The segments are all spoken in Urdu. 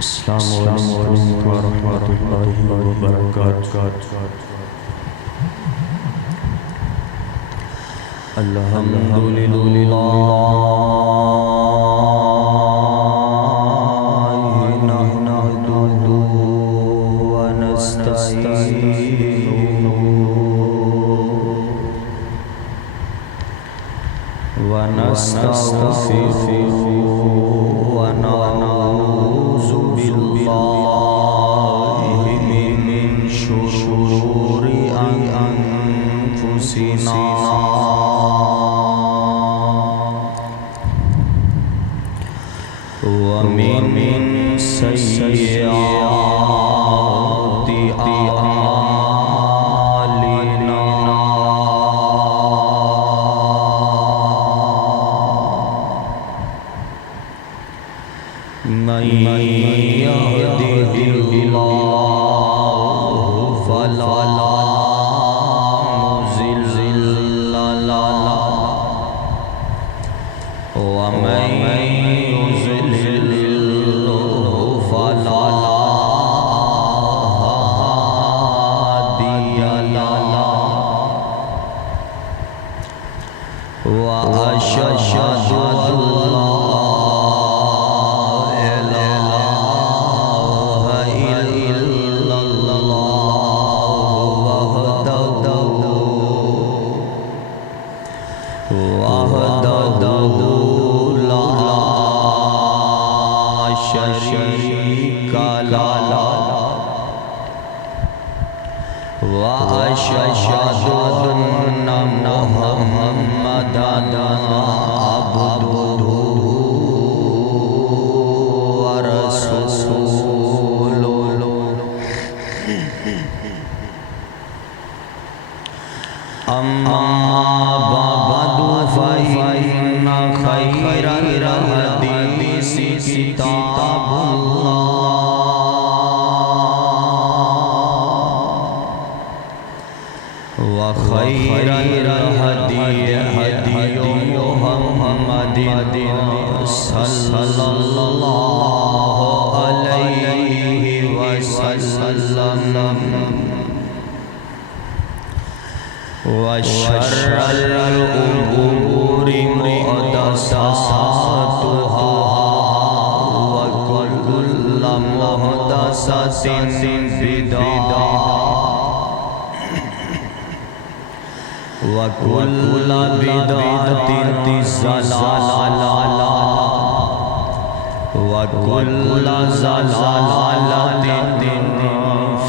السلام علیکم ورحمۃ اللہ وبرکاتہ۔ الحمدللہ نحمدہ ونستعینہ ونستغفرہ ونعوذ باللہ من شرور انفسنا ومن سیئات اعمالنا من يهده الله فلا مضل له ومن يضلل فلا هادي له وأشهد أن لا شریک له وأشهد أن محمدًا عبده ورسوله أما بعد فإن خير الحديث كتاب الله وخير الهدي هدي محمد صلى الله عليه وسلم وشر الأمور محدثاتها وكل محدثة بدعة وكل بدعة ضلالة وكل ضلالة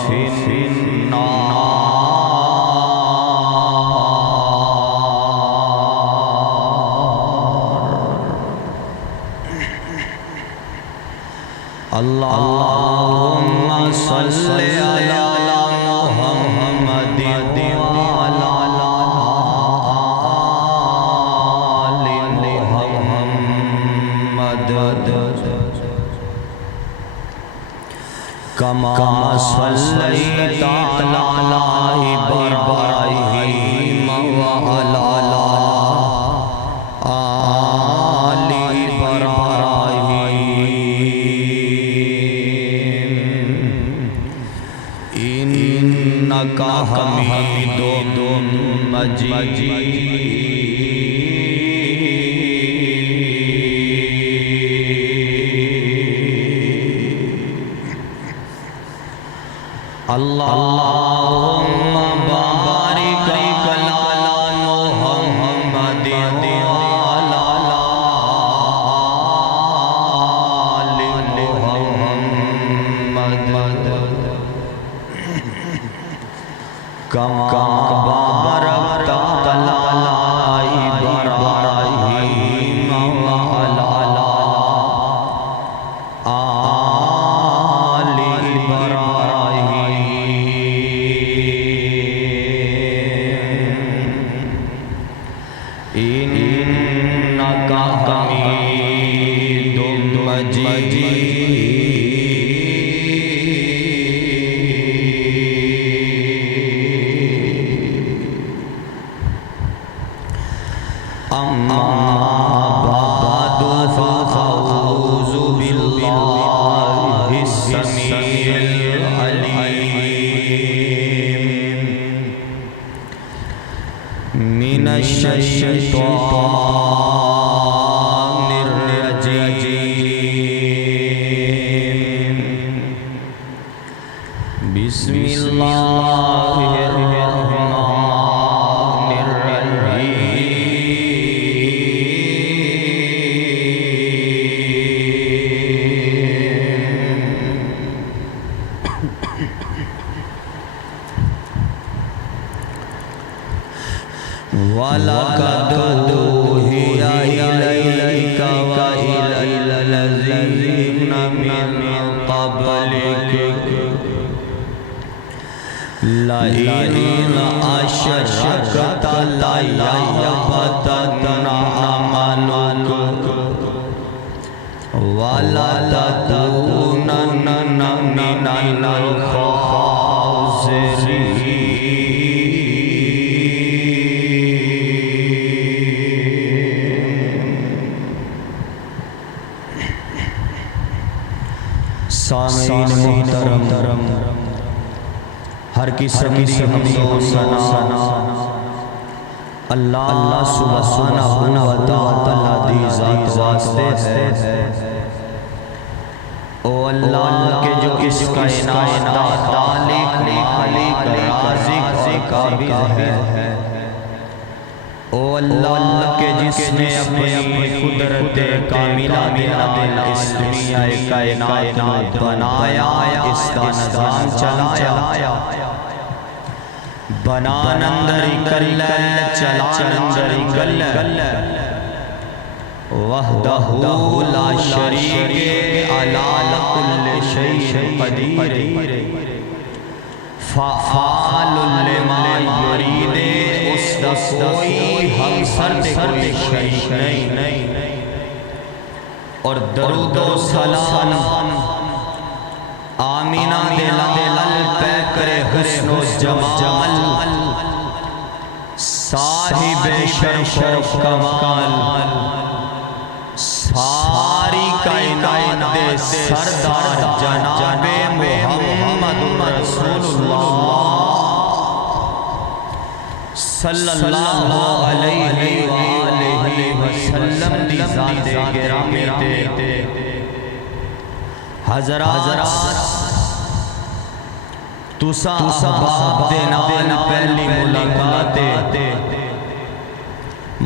في النار۔ اللهم صل على محمد وعلى آل محمد كما صليت على إبراهيم وعلى آل إبراهيم إنك حميد مجيد۔ اللهم بارك على محمد وعلى آل محمد كما باركت على إبراهيم وعلى آل إبراهيم إنك حميد مجيد۔ السمیع العلیم من الشیطان الرجیم بسم اللہ الرحمن الرحیم وَلَقَدْ أُوحِيَ إِلَيْكَ وَإِلَى الَّذِينَ مِن قَبْلِكَ لَئِنْ أَشْرَكْتَ لَيَحْبَطَنَّ عَمَلُكَ وَلَتَكُونَنَّ مِنَ الْخَاسِرِينَ سامعین محترم، ہر قسم کی حمد و ثنا اللہ سبحانہ و تعالی دی ذات واسطے ہے۔ او اللہ کے جو اس کائنات دا خالق مالک رازق قابض ہے، او اللہ کے جس نے اپنی قدرت کاملہ دنال اس دنیا کائنات بنایا، اس کا نظام چلایا، بنان اندر کل چلان اندر کل وحدہ لا شریک علی کل شیء قدیر فعال لما یرید، اس دا کوئی ہمسر کوئی شریک نہیں۔ اور درود و سلام آمینہ دلال پیکر حسن و جمال صاحب شرف و کمال ساری کائنات دے سردار جناب محمد رسول اللہ صلی اللہ علیہ وآلہ وسلم دی ذات گرامی تے حضرات تسا احباب دے نال پہلی ملاقات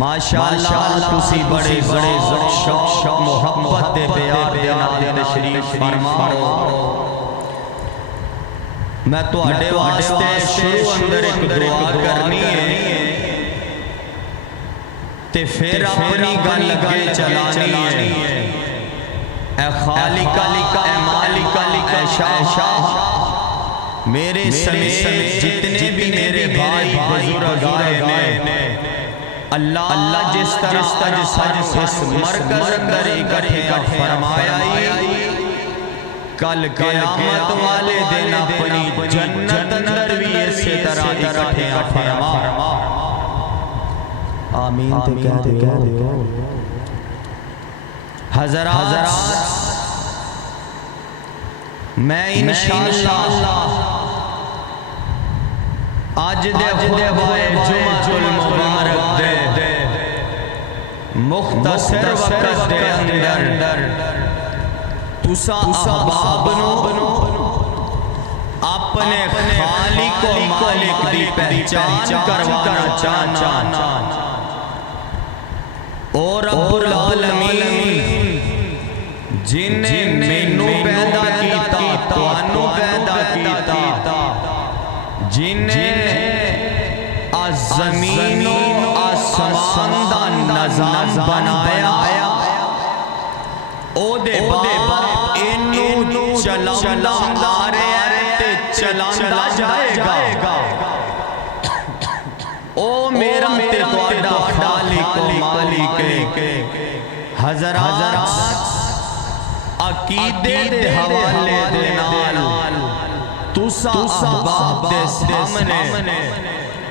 ماشاءاللہ تسی بڑے شوق محبت دے پیار دے نال تشریف فرماؤ۔ میں تو اڈے واسطے شروع اندر ایک دعا کرنی ہے تے پھر اپنی گل لگے چلانی ہے۔ اے خالق اے مالک اے شاہ، میرے سمیت جتنے بھی میرے بھائی بزرگان نے اللہ جس طرح اس مرکز اندر اکٹھے فرمایا، کل قیامت والے دن اپنی جنت اندر بھی اسی طرح اکٹھے فرما۔ آمین تو کہہ دو حضرات، میں انشاءاللہ آج دے خطبہ جمعہ المبارک دے مختصر وقت دے اندر تسا احباب نو اپنے خالق و مالک دی پہچان کروانا چاہنا۔ اور رب العالمین جن نے مینوں پیدا کیتا، توانوں پیدا کیتا، جن نے زمین و آسمان دا نظام بنایا، او دے باپ انہوں چلاندہ رہے تے چلاندہ جائے گا۔ او میرا تے توڑا خالق و مالک حضرات عقیدے دے حوالے دے نال تسا احباب دے سامنے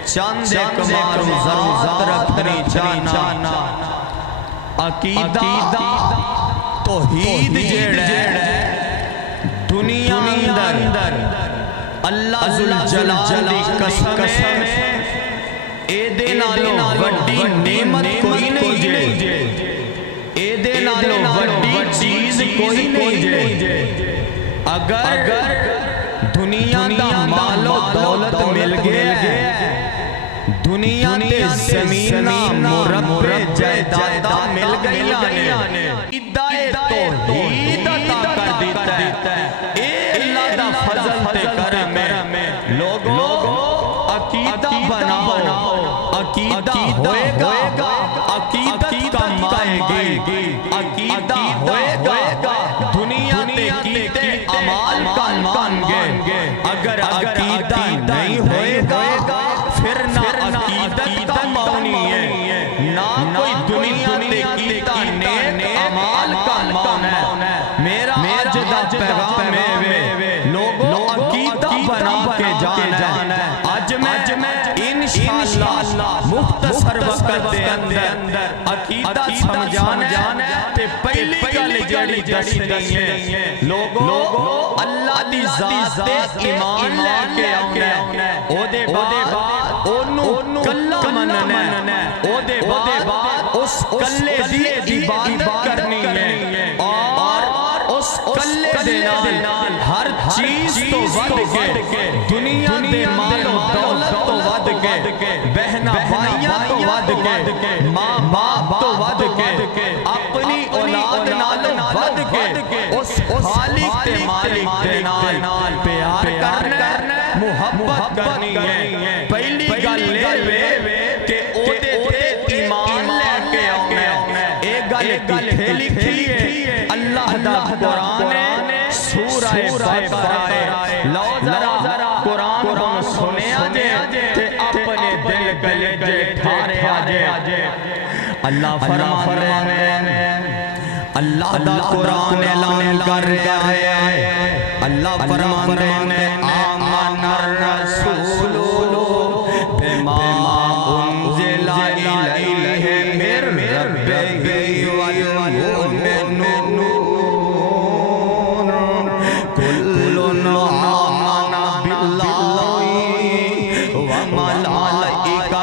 چند ایک معروضات رکھنی چاہنا۔ عقیدہ توحید جیڑا دنیا اندر اللہ ذوالجلال دی قسم اے دے نالوں وڈی نعمت کوئی نہیں جے، اے دے نالوں وڈی چیز کوئی نہیں جے۔ اگر دنیا دا مال و دولت مل گیا، دنیا تے زمین مربع جائیداد مل گئی، ادعائے توحید عطا کر دیتا ہے۔ اے اللہ دا فضل تے کرم ہے۔ لوگوں عقیدہ بناؤ، عقیدہ ہوئے گا، عقیدت کمائے گی، عقیدہ ہوئے گا، دنیا تے کیتے عمال کمان گے۔ اگر عقیدہ نہیں ہوئے گا پھر نہ عقیدت کمانی ہے، نہ کوئی دنیا تے کیتا نیک عمال کمان ہے۔ میرا آج دا پیغام ہے لوگوں عقیدہ بنا کے جانا ہے۔ آج میں انشاءاللہ مختصر وقت دے اندر عقیدہ سمجھانا تے پہلی گل جڑی دسنی ہے لوگوں اللہ دی ذات تے ایمان لے کے آنا ہے، او دے بعد اونوں کلا مننا ہے، او دے بعد اس کلے دی عبادت کرنی ہے، اور اس کلے دے نال ہر چیز تو ود کے، دنیا دے مال و دولت تو ود کے، بہنا بھائیاں تو ود کے، ماں باپ تو ود کے، اپنی اولاد نال ود کے، اس خالق تے مالک دے نال پیار کرنا، محبت کرنی ہے۔ پہلی گل اے کہ او دے تے ایمان لے کے آنا ہے۔ اے گل کتھے لکھی ہے؟ اللہ دا قرآن ہے، سورہ بقرہ۔ لو ذرا قرآن کو سنیا جے تے اپنے دل گلے جے ٹھارے آجے۔ اللہ فرما رہے ہیں، اللہ دا قرآن اعلان کر رہا ہے، اللہ فرما رہے ہیں آمن الرسول بما انزل الیہ من ربہ والمؤمنون کل آمن باللہ وملائکتہ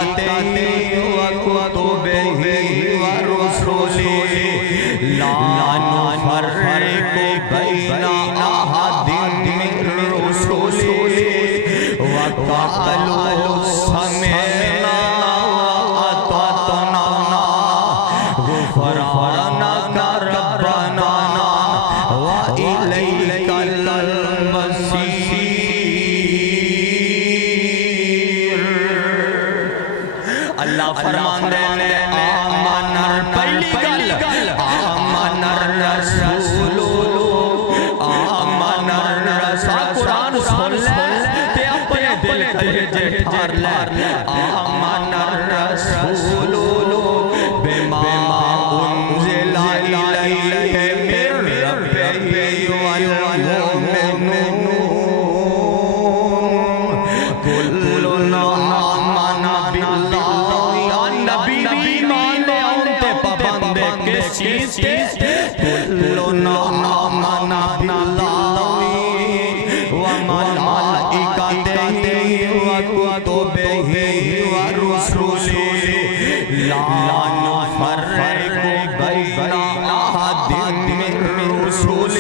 وکتبہ ورسلہ لا نفرق بین احد من رسلہ وقالوا سمعنا وأطعنا غفرانک ربنا وإلیک المصیر۔ اللہ فرمان دے آمن، پہلی گل آمن الرسول، آمن الرسول۔ قرآن سن لے تے اپنے دل جے ٹھار لے، آمن الرسول بما انزل الیہ من ربہ والمؤمنون کل آمن باللہ۔ نبی ایمان لے آنتے پابند کس چیز تے؟ کل آمن باللہ وملائکتہ وکتبہ ورسلہ لا نفرق بین احد من رسلہ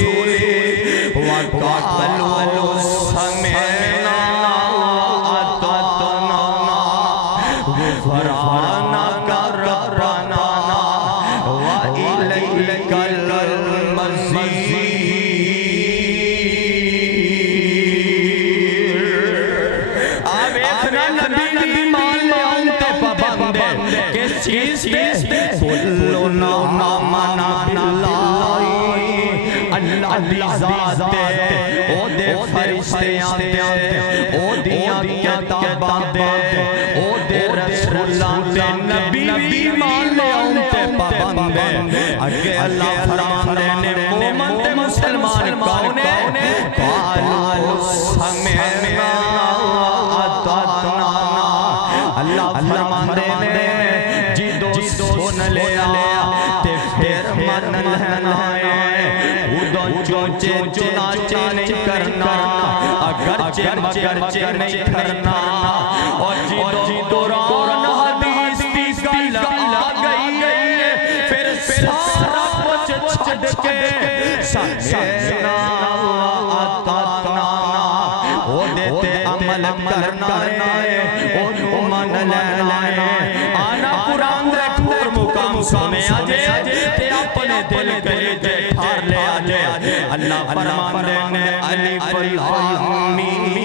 وقالوا سمعنا وأطعنا غفرانک ربنا وإلیک المصیر۔ اب ایکنا نبی ایمان لے آنتے پابند کس چیز تے؟ کل آمن باللہ، اللہ دی ذات تے، او دے فرشتیاں تے، او دیاں کتاباں تے، او دے رسولاں تے، نبی ایمان لے آنتے پابند۔ اگے اللہ فرماندے نے مومن تے مسلمان کون ہے؟ قالوا سمعنا وأطعنا۔ اللہ فرماندے نے جدو سن لیا تے پھر من لینا ہے، ادو جو چونچے چنانچے نہیں کرنا اگرچہ مگرچہ نہیں کرنا اور جدو دوران حدیث دی گل آ گئی پھر سارا کچھ چھڑ کے سمینا آتانا وہ دیتے عمل کرنا ہے وہ من لینا ہے آنا قرآن دے کھور مقام سونے آجے تے اپنے دل کے جے ٹھار لے آجے اللہ فرمان دینے الف لام میم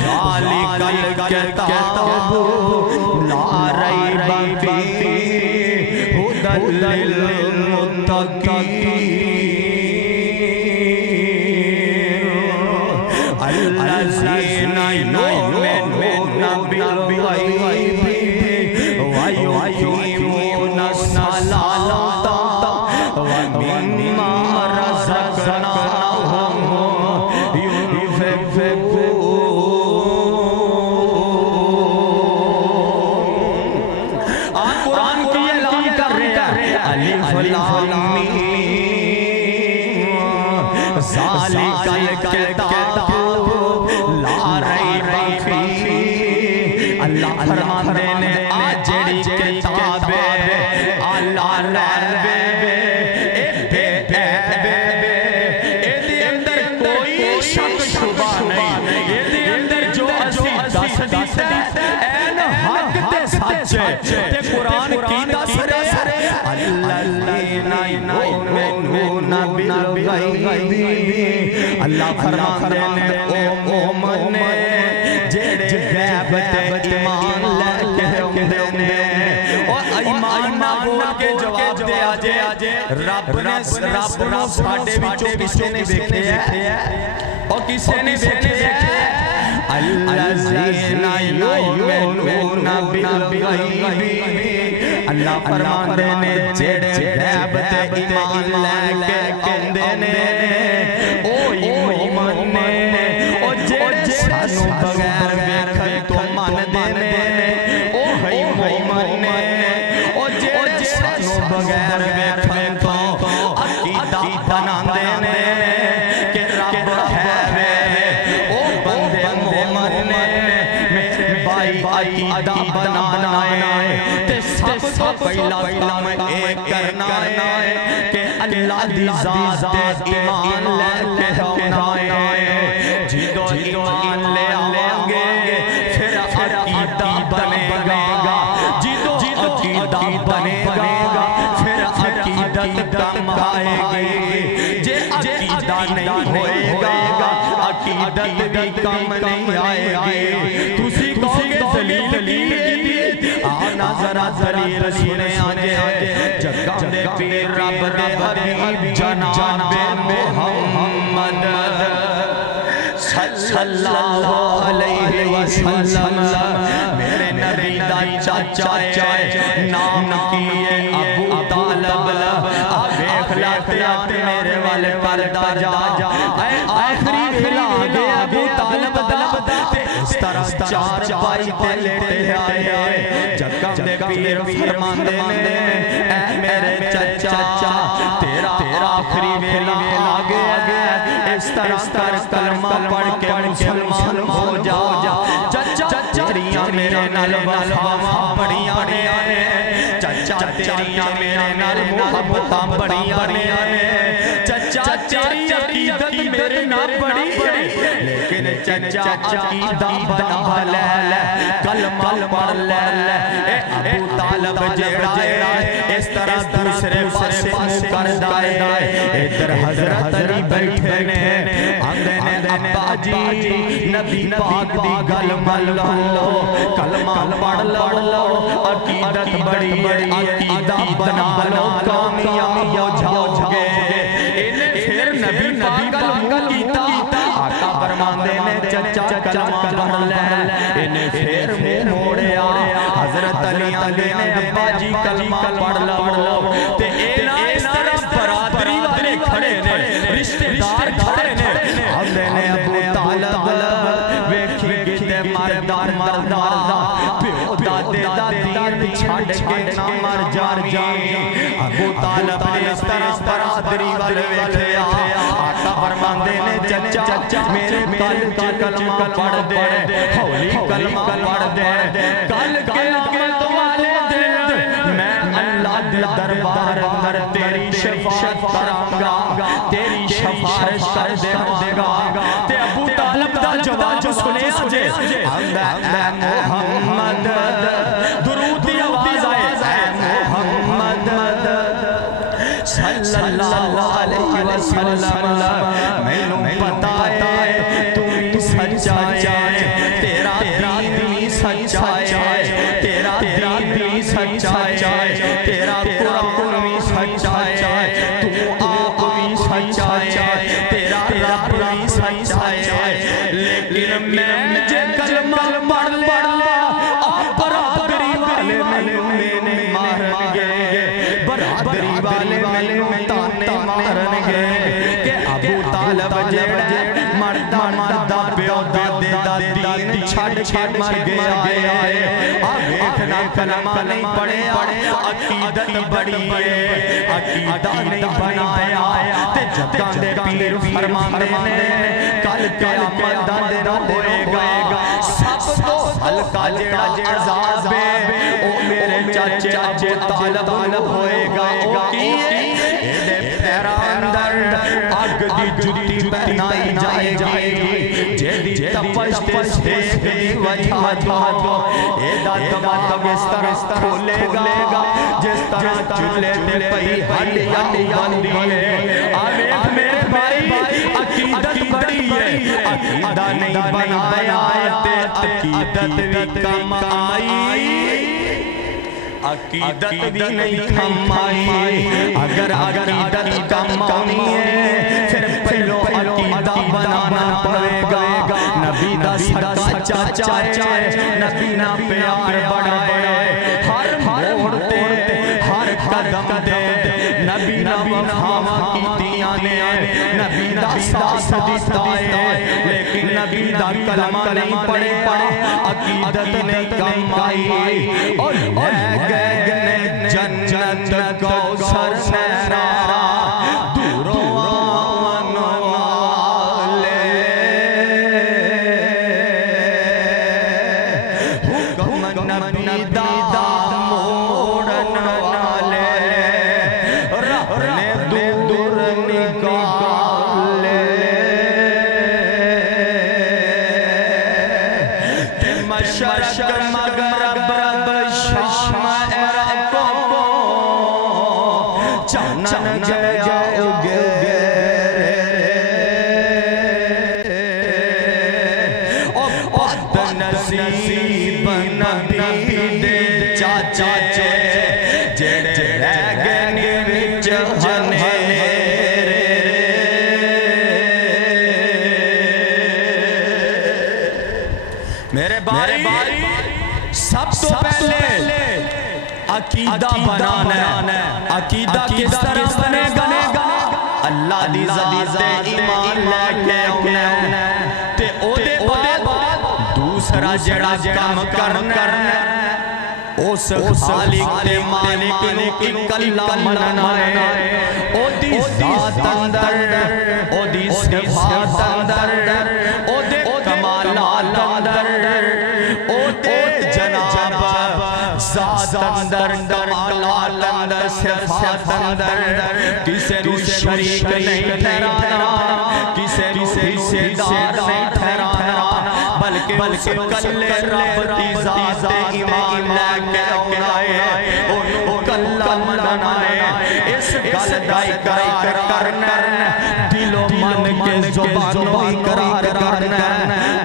ذالک الکتاب لا ریب فیہ ھدی للمتقین الذین یؤمنون بالغیب ویقیمون الصلاۃ ومما رزقناہم ينفقون قرآن کی اعلان کر رہے ہیں الف لام میم ذالک الکتاب لا ریب فیہ اللہ فرمان دینے آج جڑی کتاب ہے اللہ ریب شک شبہ نہیں یہ دے اندر جو اسی دس دیتے این حق تے سچے تے قرآن کی دس رہے الذین یؤمنون بالغیب اللہ فرمان دینے او مومن جڑے غیب تے ایمان لے کے ہوندے اور ایمان نہ بول کے جواب دے آجے رب نے ساڈے وچوں کسے نے دیکھے ہے اور کسے نے دیکھے ہیں الذین یؤمنون بالغیب اللہ فرمان دینے جڑے غیب تے ایمان لے کے آندے نے او ایمان نے او جڑے سانو بغیر ویکھے تو من دینے او ہے مومن نے او جڑے سانو بغیر ویکھے تو عقیدہ بنا دینے کہ رب عقیدہ بنانا ہے تے سب تو پہلا کام ایک کرنا ہے کہ اللہ دی ذات ایمان لے کے ہونا ہے جدو ایمان لے آؤں گے پھر عقیدہ بنے گا جدو عقیدہ بنے گا پھر عقیدت کم آئے گی جے عقیدہ نہیں ہوئے گا عقیدت بھی کم نہیں آئے گی تسی کہو گے دلیل آنا ذرا دلیل سنے آجے جگہ دے پیر رب دے حبیب جناب محمد صلی اللہ علیہ وسلم میرے نبی دا چاچا ہے نام کیے ابو طالب آگے خلاف میرے والے پردہ جا اے آخری ویلا آگے ابو طالب اس طرح چار پائی تے لیٹے آئے جگہ دے پیر فرمان دینے اے میرے چچا تیرا آخری ویلا آگے اس طرح کر کلمہ پڑھ کے مسلمان ہو جا چچا تیریاں میرے نال وفا بڑیاں نے چچا تیریاں میرے نال محبتاں بڑیاں نے چچا تیری عقیدت میرے نال بڑی لیکن چچا عقیدہ بنا لے کلمہ پڑھ لے اے ابو طالب جیڑا ہے اس طرح دوسرے پاسے منہ کر دائے ادھر حضرت علی بیٹھے نے آندے نے ابا جی نبی پاک دی گل مان لو کلمہ پڑھ لو عقیدت بڑی عقیدہ بنا لو کامیاب ہو جاؤ گے انہیں پھر نبی پاک گل کیتا آقا فرمان دینے چچا کلمہ پڑھ لے انہیں پھر منہ موڑیا حضرت علی آندے نے ابا جی کلمہ پڑھ لو تے اینا اس طرح برادری والے کھڑے نے رشتہ دار کھڑے نے آندے نے ابو طالب ویکھی گیتے مردار پیو دادے دین چھاڑ کے نہ مر جان ابو طالب نے اس طرح فرماندے نے چچا میرے کل کلمہ پڑھ دے ہولی کلمہ پڑھ دے کل قیامت والے دن میں اللہ دے دربار اندر تیری شفاعت کراں گا تیری شفاعت کر دے گا تے ابو طالب دا جواب سنیا جے اے محمد درود دی آواز آئے اے محمد صلی اللہ علیہ وسلم میں پتا ہے تم سچا ہے تیرا دین سچا ہے تیرا دین سچا ہے تیرا قرآن بھی سچا ہے تو آپ بھی سچا ہے تیرا رب بھی سچا ہے لیکن میں جے کلمہ پڑھ لیا آپ برادری والے میں مارن گے برادری والے میں تانے مارن گے کہ ابو طالب جیڑا مردہ پیو دے دا دین چھڑ کے مر گیا ہے آویکھنا کلمہ نہیں پڑھے عقیدت بڑی ہے عقیدہ نہیں بنایا تے جگہ دے پیر فرماندے نے کل قیامت دا دن ہوئے گا سب تو ہلکا جیڑا عذاب ہے او میرے چاچے ابو طالب ہوئے گا او کیے پیرا اندر آگ دی جتی پہنائی جائے گی جیدی تپش تے سیکھ دی وجہ تو ایدہ دماغ اس طرح کھولے گا جس طرح چلے دے پئی ہلیا بندی ہے آویک میرے بھائی عقیدت بڑی ہے عقیدہ نہیں بنایا تے عقیدت بھی کم آئی عقیدت بھی نہیں کم آئی اگر عقیدت کم آنی ہے پھر پہلو عقیدہ بنانا پڑے گا نبی دا سکا چاچا ہے نبی نا پیار بڑھائے ہر موڑ تے ہر قدم دے نبی نا وفاما کی دیانے نبی دا ساتھ دیتا ہے لیکن نبی دا کلمہ نہیں پڑے عقیدت نہیں کم آئی اور لے گئے جنت کوثر سہرا دوروں آن والے حکم نبی دا موڑن والے رہنے دور نکالے تے مشرق مغرب شام چانن گیا اگے بد نصیب نبی دے چاچے جڑے رہ گئے وچ ہنیرے میرے بھائی سب تو پہلے عقیدہ بنانا ہے عقیدہ کس طرح بنے گا اللہ دی ذات ایمان لے کے آنا تے او دے بعد دوسرا جڑا کام کرنا اس خالق تے مالک نو اکلا مننا ہے او دی ذات اندر او دی صفات اندر او دے کمالات اندر او دے جناب ذات اندر کمالات اندر صفات اندر کسے نو شریک نہیں ٹھہرانا کسے نو حصے دار نہیں ٹھہرانا بلکہ کلے رب کی ذات ایمان لے کے آنا ہے انہوں کلہ مننا ہے اس گل دا اقرار کرنا دل و من کے زبانوں اقرار کرنا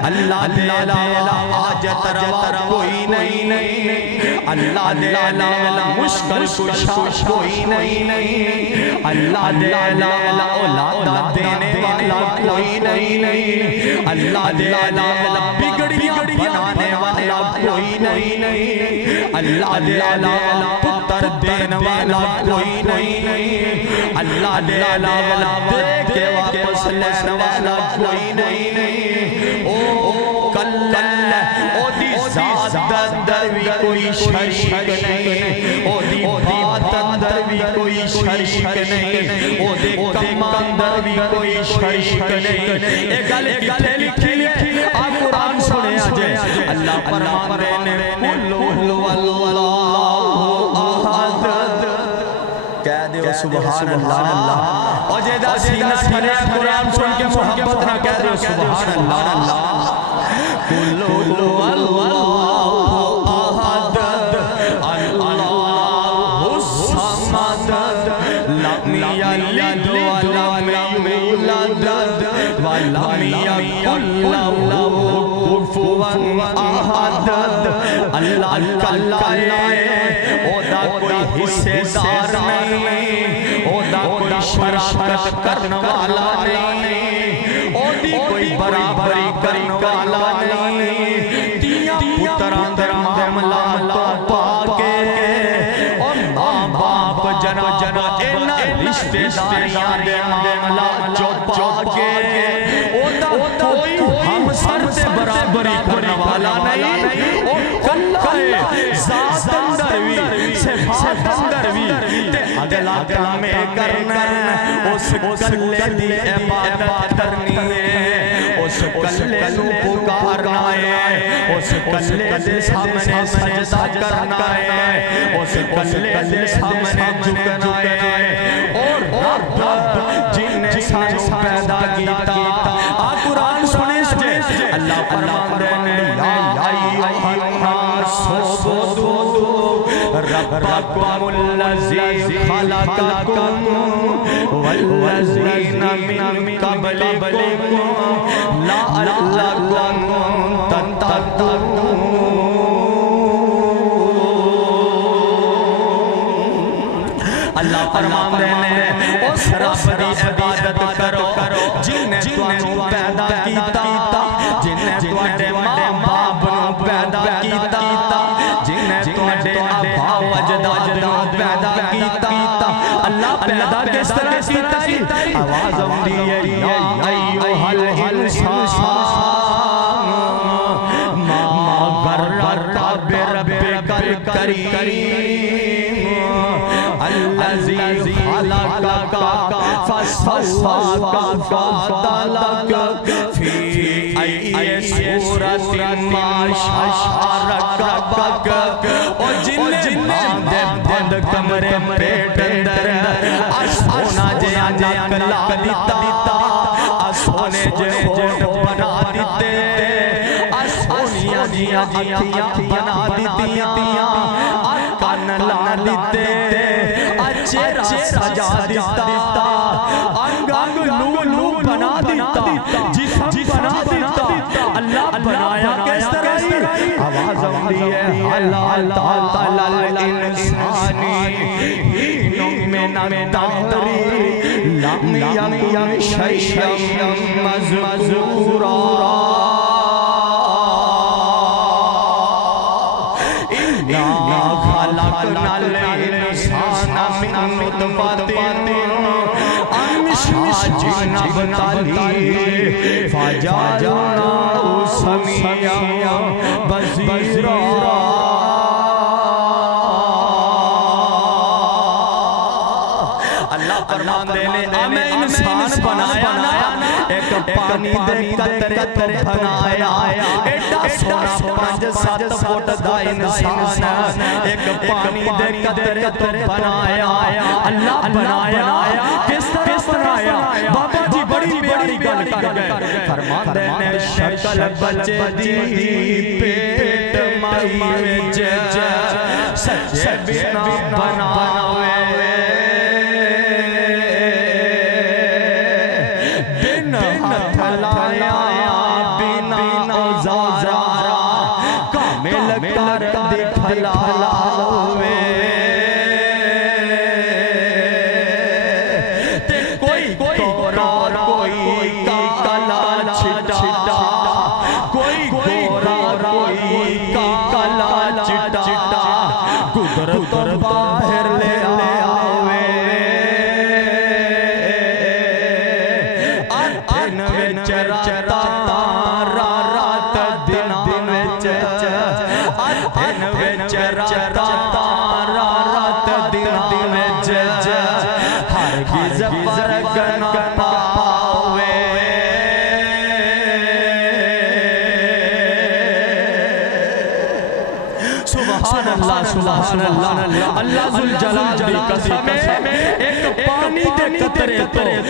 اللہ دے علاوہ حاجت روا کوئی نہیں اللہ دے علاوہ مشکل کشا کوئی نہیں اللہ دے علاوہ اولاد دینے والا کوئی نہیں اللہ دے علاوہ بگڑیاں بنانے والا کوئی نہیں اللہ دے علاوہ پتر دینے والا کوئی نہیں اللہ دے علاوہ دے کے واپس لینے والا کوئی نہیں او کلہ او دی ذات اندر بھی کوئی شریک نہیں او دی بات اندر بھی کوئی شریک نہیں او دے کماندر بھی کوئی شریک نہیں اے گل کتے لکھی ہے آ قرآن سنے آجے اللہ فرماندے نے قل هو اللہ احد کہہ دیو سبحان اللہ اور جیدہ سینہ ٹھرے قرآن سن کے محبت نہ کہہ دیو سبحان اللہ قل هو اللہ احد اللہ الصمد لم یلد ولم یولد ولم یکن له کفوا احد اللہ کلا ہے او دا کوئی حصے دار نہیں او دا کوئی شراکت کرنے والا نہیں او دی کوئی برابری کرنے والا نہیں تیاں پتران در معاملہ تو پاکے اور ماں باپ جنا اینا رشتے داریاں دے معاملہ جو پاکے او دا کوئی ہم سر سے برابری کرنے والا نہیں او کلا ہے ذات اندروی صفات اندروی تے اگلا کامے کرنا اس کلے دی عبادت کرنی ہے اس کلے نو پکارنا ہے اس کلے دے سامنے سجدہ کرنا ہے اس کلے دے سامنے جھکنا ہے اور رب جن نے سانو پیدا کیتا آ قرآن سنے جے اللہ فرماندے نے یا ایھا الناس اعبدوا ربکم الذی خلقکم والذین من قبلکم لعلکم تتقون اللہ فرماندے نے اس رب دی عبادت کرو جن نے تانوں پیدا کیتا جن نے تواڈے ماں باپ نوں پیدا کیتا جن نے تواڈے آبا و اجداد نوں پیدا کیتا اللہ پیدا کس طرح کیتا آواز آندی ہے یا ایھا الانسان ما غرک بربک الکریم الذی خلقک فسواک فعدلک فی ای صورت ما شاء رکبک اور جن دے بند کمرے پیٹ اندر سونا جیا نکلا دیتا سونے جے ہوٹ بنا دیتے سونیاں جیا اکھیاں بنا دیتیاں کان لا دیتے چہرہ سجا دیتا انگ انگ لو بنا دیتا جسم بنا دیتا اللہ بنایا کس طرح آواز آتی ہے حلال تعالی الانسانی ہین من الدہر لم یکن شیئا مذکورا خلقنا الانسان من نطفة امشاج نبتليه فجعلناه سميعا بصيرا اللہ فرماندے نے ہمیں انسان بنایا ایک پانی دے قطرے تو بنایا ایڈا سونا 5-7 فٹ دا انسان ایک پانی دے قطرے تو بنایا اللہ بنایا کس طرح بنایا بابا جی بڑی بڑی گل کر گئے فرماندے نے شکل بچے دی پیٹ مائی وچ سچے بنا بناوے کر دکھلا ہوئے تے کوئی گورا کوئی کالا چھٹا کوئی گورا کوئی کالا چھٹا قدرت باہر لے آوے ان وچ رہتا رات دن وچ ان وچ رہتا رات دن وچ ہر سبحان اللہ سبحان اللہ اللہ ذوالجلال دی قسم ایک پانی دے قطرے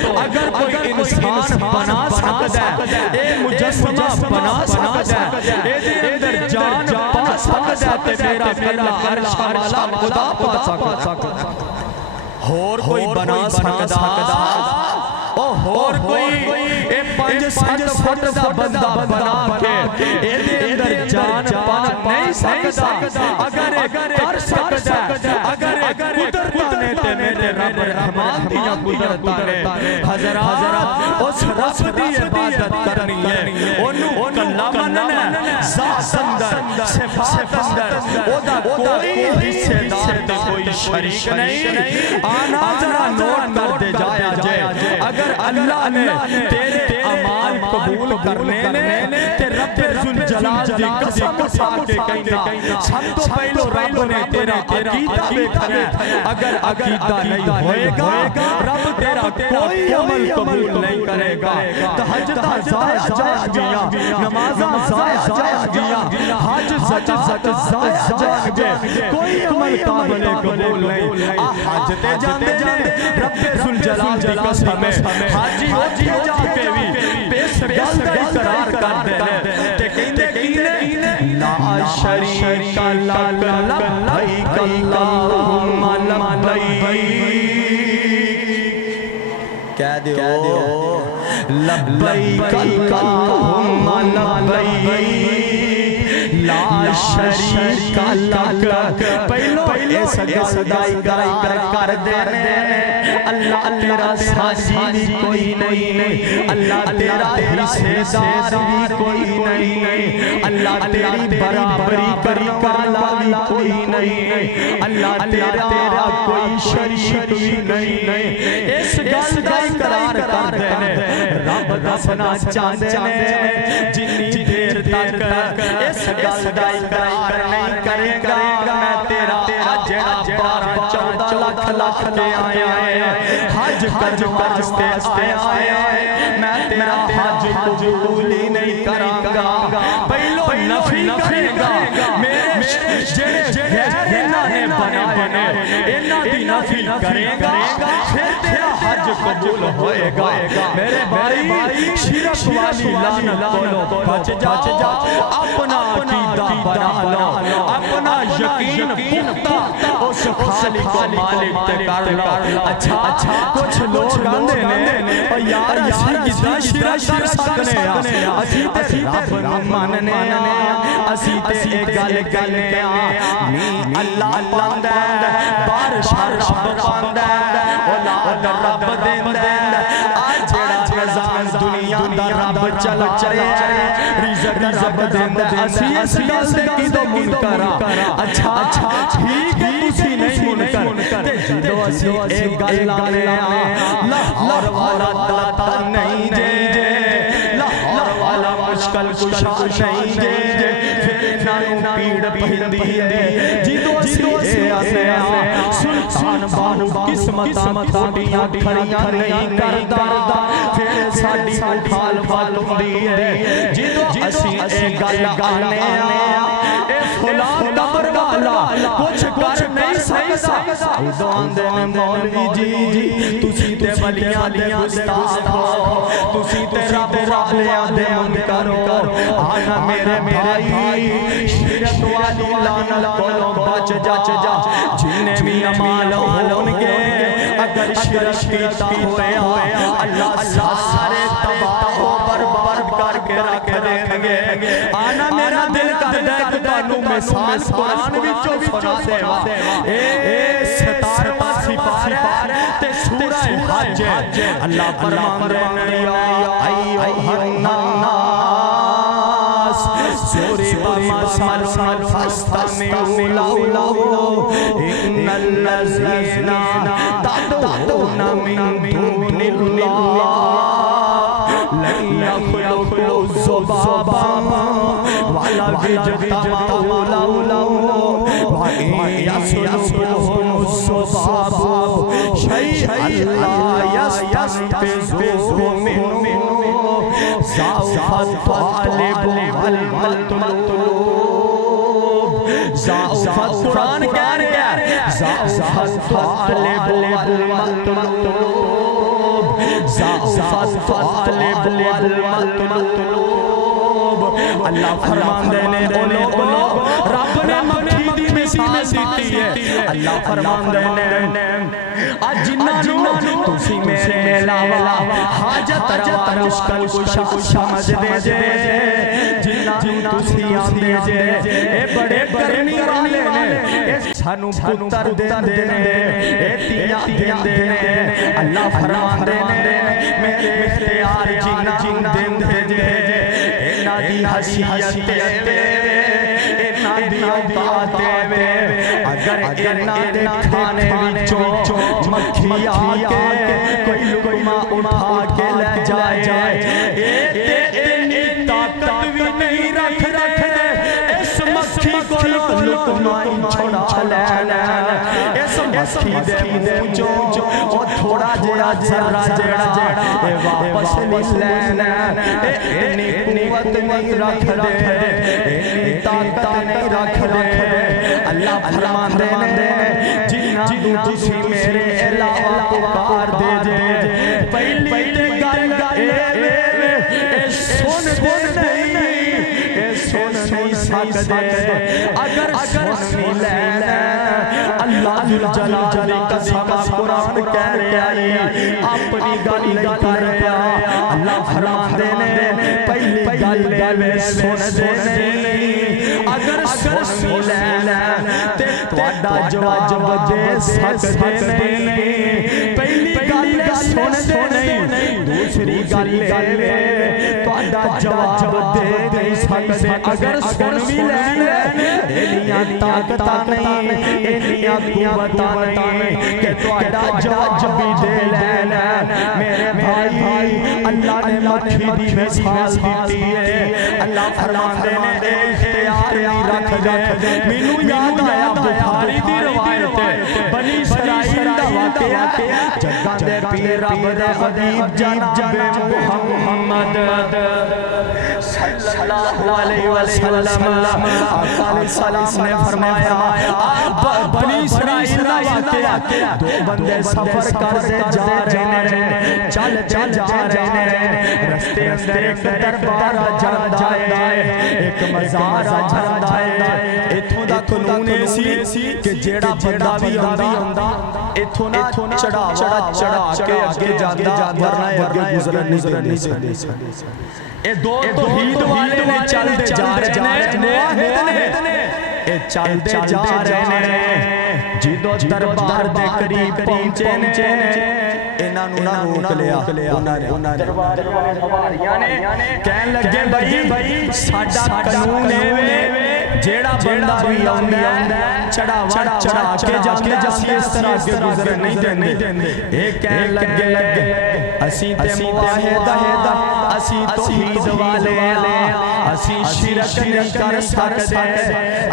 تو اگر کوئی انسان بنا سکتا ہے اے مجسمہ بنا سکتا ہے اے دے اندر جان پا سکتا ہے تے میرا کلا عرش والا خدا پا سکتا ہے اور کوئی بنا سکتا اور کوئی اے 5-7 فٹ دا بندہ بنا کے اے دے اندر جان پا نہیں سکتا اگر کر سکتا ہے اگر قدرت نے تے میرے رب رحمان دیا قدرت نے حضرات اس رب دی عبادت کرنی ہے انہوں کلا مننا ذات اندر صفات اندر او دا کوئی حصے دار تے کوئی شریک نہیں آنا ذرا نوٹ کر دے جایا جائے اگر اللہ نے تیرے اعمال قبول کرنے نے تے رب ذوالجلال دی قسم کھا کے کہنا سب تو پہلو رب نے تیرا عقیدہ دیکھنا اگر عقیدہ نہیں ہوئے گا رب تیرا کوئی عمل قبول نہیں کرے گا تہجدہ ضائع جا گیا نمازاں ضائع جا گیا حج زکات ضائع جا گیا کوئی عمل قابل قبول نہیں حج تے جاندے رب ذوالجلال دی قسم حاجی ہو جا کے بھی پیش گل دا اقرار کر دے تے کہندے کینے لا شریک لک لبیک اللہم لبیک کہہ دیو لبیک اللہم لبیک لا شریک لک پہلو اس گل دا اقرار کر دے اللہ تیرا ساجی بھی کوئی نہیں اللہ تیرا حصے دار بھی کوئی نہیں اللہ تیری برابری کرنے والا بھی کوئی نہیں اللہ تیرا کوئی شریک بھی نہیں اس گل دا اقرار کر دے رب دسنا چاہندے نے جنی دیر تک اس گل دا اقرار نہیں کرے گا میں تیرا جڑا 12-14 لاکھ لے آیا ہے حج کر واسطے آیا ہے میں تیرا حج قبول ہی نہیں کراں گا پہلو نفی کرے گا میرے جڑے غیر انہاں نے بنائے نے انہاں دی نفی کرے گا پھر تیرا حج قبول ہوئے گا میرے بھائی شرک والی لعنت کو بچ جا اپنا عقیدہ بنا لو اپنا یقین پختہ اس خالق و مالک تے کر لو اچھا کچھ لوگ آندے نے او یار اسی کدا شرک کر سکنے اسی تے رب نوں مننے اسی تے گل کرنے نہیں اللہ پاندا بارش رب پاندا اولاد رب دیندا اج جڑا نظام دنیا دا رب چل چلے رزق رب دیندا اسی اس گل تے کیدو منکر اچھا ٹھیک ہے تسی نہیں منکر تے جدو اسی اے گل لانے لاہور والا داتا نہیں جے لاہور والا مشکل کشا نہیں جے پھر نانو پیڑ پہندی ہے جدو اسی اے آنے سلطان بانو قسمتاں تھوڑیاں کھڑیاں نہیں کردا پھر ساڈی اٹھال والوندی ہے جدو اسی اے گل آنے اے فلاں قبر والا کچھ کر نہیں سکتا ادو آندے نے مولوی جی تسی تے ولیاں دے استاد ہو تسی تے رب والیاں دے منکر ہو آنا میرے بھائی شرک والی لعنت کولوں بچ جا جننے بھی اعمال ہون گے اگر شرک کیتا ہویا اللہ سارے تباہ و برباد کر کے رکھ دیں گے آنا میرا دل کردا ہے کہ تانوں مثال قرآن وچوں سنا دیواں اے 17واں سپارہ تے سورہ حج اللہ فرماندا ہے یا ایھا الناس ضرب مثل فاستمعوا له ان الذين تدعون من دون الله لن يخلقوا ذبابا ولو اجتمعوا له وإن يسلبهم الذباب شيئا لا يستنقذوه منه ضعف الطالب والمطلوب ضعفت قرآن کہہ رہا ہے ضعفت طالب والمطلوب ضعفت طالب والمطلوب اللہ فرماندے نے لوگوں رب نے مکھی دی مثال دیتی ہے اللہ فرماندے نے آج جنہاں تسی میرے علاوہ حاجت روا مشکل کشا سمجھ دے جے جنہاں تسی آندے جے اے بڑے کرنی والے نے سانو پتر دے اے تیاں دے اللہ فرماندے نے میرے اختیار جنہاں دے جے اینا دی حسیت اینا دی اوقات اگر اینا دے کھانے وچوں مکھی آکے کوئی لقمہ اٹھا کے لے جائے اتنی طاقت بھی نہیں رکھ اس مکھی کو لقمہ چھوڑا لینا اس مکھی دے مونچوں وہ تھوڑا جیا ذرہ جڑا واپس نہیں لینا اتنی قوت نہیں رکھ دے اتنی طاقت نہیں رکھ دے اللہ فرماندے نے جنہاں تسی میرے علاوہ پکار دے جے پہلی تے گل اے سن نہیں سکدے اگر سن نہیں لینا اللہ جلال دی قسم قرآن کہہ رہا ہے اپنی گل کر رہا اللہ فرماندے نے پہلی گل سن دے نہیں اگر سن نہیں لینا تے تہاڈا جواب دے سکدے نہیں پہلی گل سن دے نہیں دوسری گل تہاڈا جواب دے نہیں سکدے اگر سن بھی لینا انیاں طاقتاں نہیں انیاں قوتاں نہیں کہ تہاڈا جواب بھی دے لینا میرے بھائی اللہ نے مکھی دی مثال دیتی ہے اللہ فرماندے نے اختیار نہیں رکھ دے مینوں یاد آیا بخاری دی روایت بنی اسرائیل دا واقعہ جداں دے پیر رب دے حبیب جناب محمد صلی اللہ علیہ وسلم آقا علیہ السلام نے فرمایا بنی اسرائیل دا واقعہ دو بندے سفر کرتے جا رہے ہیں چل جا رہے ہیں رستے اندر ایک دربار جاندا ہے ایک مزار جاندا ہے ایتھوں دا قانون سی کہ جیڑا بندہ بھی ہوندا ایتھوں نہ چڑھا کے اگے جاندا ورنہ اگے گزرن نہیں سکدے اے دو توحید والے نے چلتے جا رہے نے اے چلتے جا رہے نے جدو دربار دے قریب پہنچے نے انہاں نوں نہ روک لیا انہاں دربار والے سواریاں نے کہن لگے بھائی ساڈا قانون اے جیڑا بندہ بھی آندا چڑھا کے جاندے اسی اس طرح کے گزر نہیں دیندے اے کہن لگے اسی تے موحد اسی توحید والے اسی شرک نہیں کر سکدے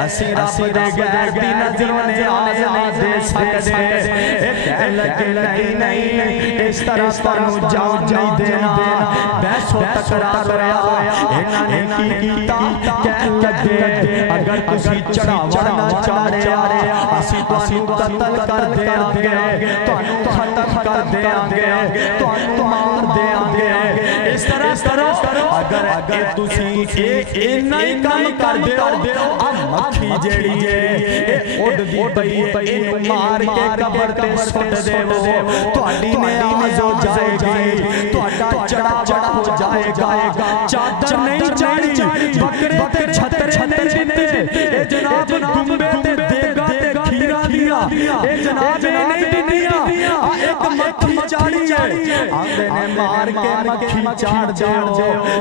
اسی رب دے غیر دی نظروں نے آز نہیں دے سکدے کہن لگے نہیں اس طرح تانوں جان نہیں دینا بحث و تکرار ہویا انہاں نے کی کیتا کہن لگے اگر تسی چڑھاوا نہ چاہے اسی تانوں قتل کر دیاں گے تانوں ختم کر دیاں گے تانوں مار دیاں گے اس طرح کرو اگر تسی اینا ہی کام کر دیو مکھی جیڑی ہے اڑ دی پئی اینوں مار کے قبر تے سٹ دیو تہاڈی نیاز ہو جائے گی تہاڈا چڑھاوا ہو جائے گا چادر نہیں چاڑی بکرے تے چھترے نہیں دتے اے جناب دمبے تے دیگا تے کھیرا دیا اے جناب نہیں دتیاں ایک مکھی چاڑی ہے آندے نے مار کے مکھی چاڑ دیو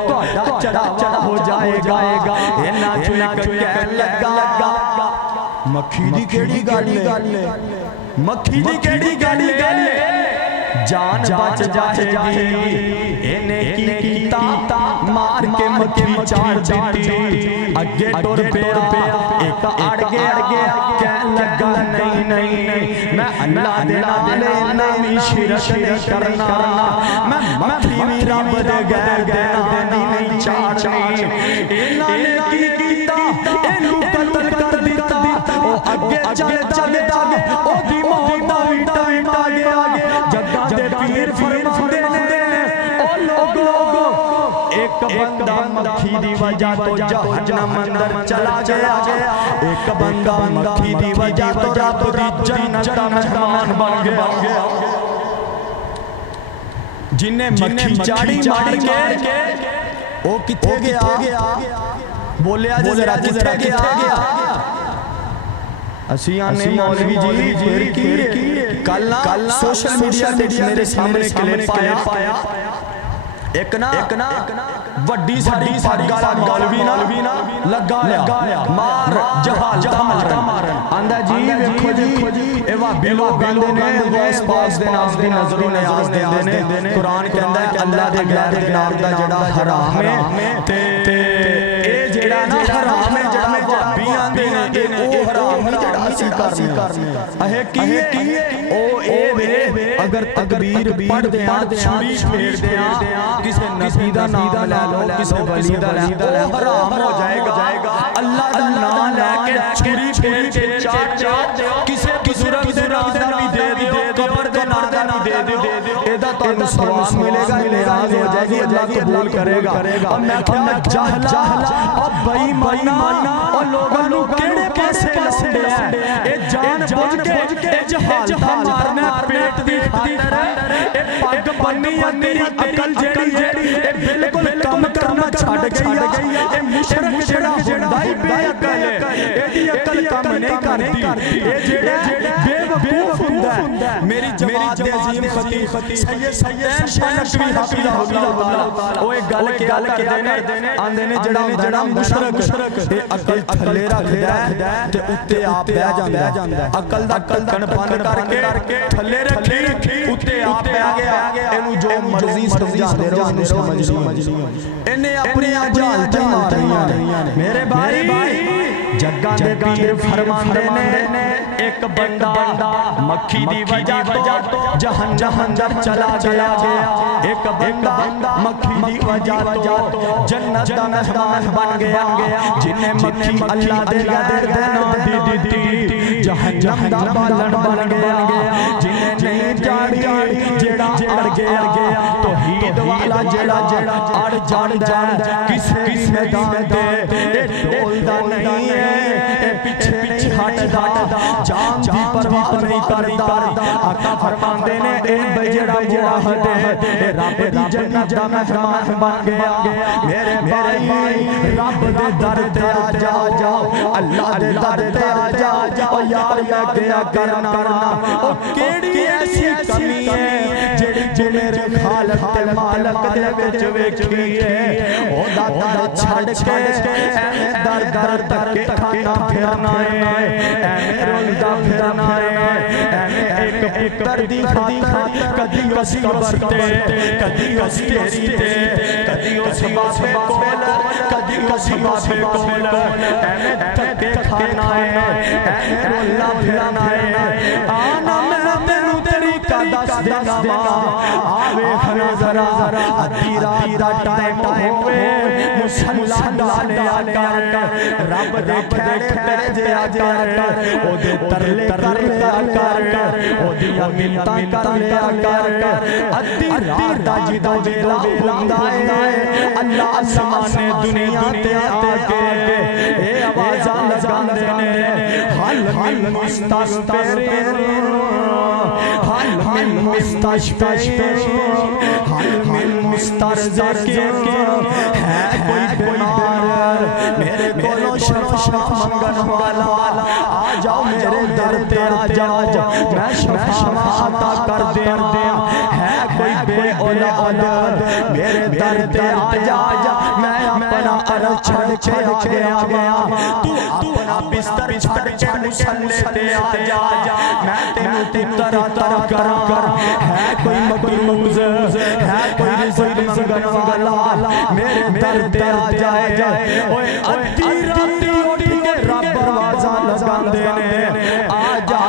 تہاڈا چڑھاوا ہو جائے گا انہاں چوں کہن لگا مکھی دی کیڑی گل ہے مکھی دی کیڑی گل ہے جان بچ جائے گی انہیں کی کیتا مار کے مکھی چاڑ دیتی اگے ٹر پیا ایک اڑ گیا کہن لگا نہیں میں اللہ دے نال نامی شرک نہیں کرنا میں مکھی بھی رب دے غیر دے نال نہیں چاڑنی انہاں نے کی کیتا اینوں قتل کر دیتا چلدا او دی موت دا وی ٹائم آ گیا جگہ دے پیر فرماندے نے او لوگو ایک بندہ مکھی دی وجہ تو جہنم اندر چلا گیا ایک بندہ مکھی دی وجہ تو رب دی جنت دا مہمان بن گیا جنہیں مکھی چاڑی مار کے او کتے گیا بولیا ذرا کتے گیا اسیانے مولوی جی کل سوشل میڈیا تے میرے سامنے کلپ آیا ایک نا وڈی ساری گالا مولوی نا لگایا مار جہالتا مارن آندہ جی ویکھو جی اے وابی لوگ آندے نے غوث پاک دے نام دی نظر و نیاز دے نے قرآن کہندہ ہے کہ اللہ دے غیر دے نام دا جڑا حرام ہے تے اے جڑا نا حرام ہے جڑا وابی آندے نے او حرام ہے جڑا اسی کرنے اہے کی او اے وے اگر تکبیر پڑھ دیاں چھڑی پھیر دیاں کسے نبی دا نام لے لو کسے ولی دا لے لو حرام ہو جائے گا اللہ دا نام لے کے چھری پھیر کے چاٹ کسے بزرگ دے نام بھی دے دیو قبر دے نام بھی دے دیو ایدہ تو ثواب ملے گا نیاز ہو جائے گی اللہ قبول کرے گا اب میں کہا جہلا اب بھائی مانا اور لوگانو کیڑے پاسے لوٹے ہیں اے جان بوجھ کے اے جہالتا مارنا پیٹ دی خاطر اے پاک بنی ہے تیری عقل جیڑی اے بالکل کم کرنا چھاڑ گئی اے مشرک جڑا ہندائی بے عقل ہے اے دی عقل کم نہیں کرتی اے جڑا بے وقوف ہندہ ہے میری جماعت عظیم خطیب سید شاہ نقوی حافظہ اللہ وہ ایک گل کے آندے نے جڑا مشرک اے عقل تھلے رکھ ہے تے اتے آپ بہ جاندہ ہے عقل دا کن بند کر کے تھلے رکھی اتے آپ بہ گیا انہوں جو مرضی سمجھا دے رہا انہوں سمجھ انہیں اپنی آجالتی ماریا میرے بھائی جگہ دے پیر فرماندے نے ایک بندہ مکھی دی وجہ تو جہنم اندر چلا گیا ایک بندہ مکھی دی وجہ تو جنت دا مہمان بن گیا جنہیں مکھی اللہ دے غیر دے نام دی دیتی جہنم دا بالن بن گیا جنہیں نہیں جاڑی جڑا اڑ گیا توحید والا جڑا اڑ جان کسے میدان دے ڈول دا نہیں ہے پیچھے نہیں ہٹدا جان دی پرواہ نہیں کردا آقا فرماندے نے اے بجڑا موحد ہے رب دی جنت دا مہمان بن گیا میرے بھائی رب دے در تے آ جاؤ اللہ دے در تے آ جاؤ یار میں کیا کرنا او کیڑی ایسی کمی ہے جڑی میرے خالق تے مالک دے وچ ویکھی ہے او داتا چھڑ کے اے در تک کھانا پھرنا ہے اے روندا پھرنا ہے اے ایک پتر دی خاطر کدی اس قبر تے کدی اس تیری تے کدی اس باپے کول کدی اس باپے کول اے تک کھانا ہے اے رولا پھرنا ہے آنا میں تینوں طریقہ دس دینا آوے خنا ذرا ادھی رات دا ٹائم ہوئے مسلح ڈالیا کر رب دے کھڑے پیجے آ کر او دے ترلے کر لیا کر او دیا ملتا کر لیا کر ادھی رات دا جدہ ویلا بلندہ ہے اللہ سمانے دنیا تے آگے اے آوازہ لگان دینے حل من مستغفرین حل من مستشفین حل من مسترزقین ہے کوئی بیمار میرے کولوں شفا منگن والا آ جاؤ میرے در تے آ جاؤ میں شفا عطا کر دیا ہے کوئی بے اولاد میرے در تے آ جا میں اپنا عرض چھڑ کے آ گیا تو اپنا بستر چھڑ کے مسلے تے آ جا میں تینوں پتر عطا کر ہے کوئی مقروض ہے کوئی رزق منگن والا میرے در تے آ جائے اوے ادھی راتی اٹھ کے رب آوازاں لگان دینے آ جا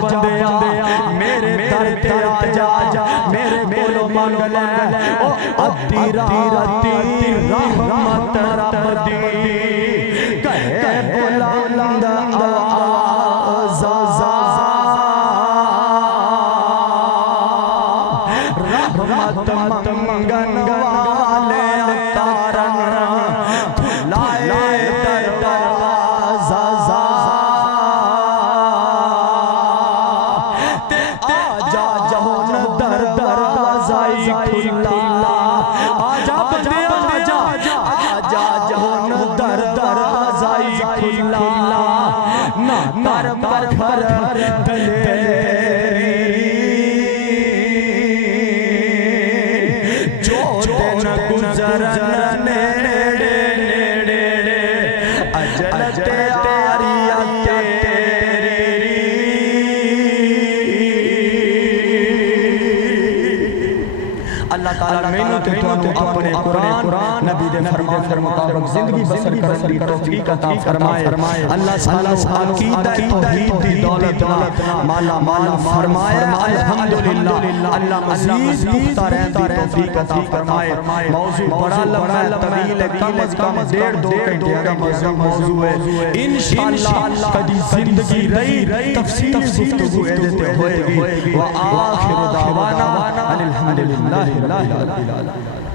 بندے آ میرے در تے آ جا میرے کولوں منگ لے او ادھی راتی رحمت رب دی کہے بلند آواز والے اتارن کھلائے دروازہ تے آجا جہون دروازہ کھلا آجا بندے آجا آجا جہون دروازہ کھلا نہ مر گھر دلیری جو دن گزرن نیڑے نیڑے اجل تیاری تیری اللہ تعالیٰ میں تے تو اپنے قرآن نبی دے فرمان مطابق زندگی بسر کرن دی توفیق عطا فرمائے اللہ سانو عقیدہ توحید دی دولت مالا مال فرمائے الحمدللہ اللہ مزید پختہ رہن دی توفیق عطا فرمائے موضوع بڑا لمبا طویل ہے کم از کم 1.5-2 گھنٹے کا موضوع ہے انشاءاللہ کبھی زندگی رہی تفصیل گفتگو دیتے ہوئے گی وآخر دعوانا الحمدللہ رب العالمین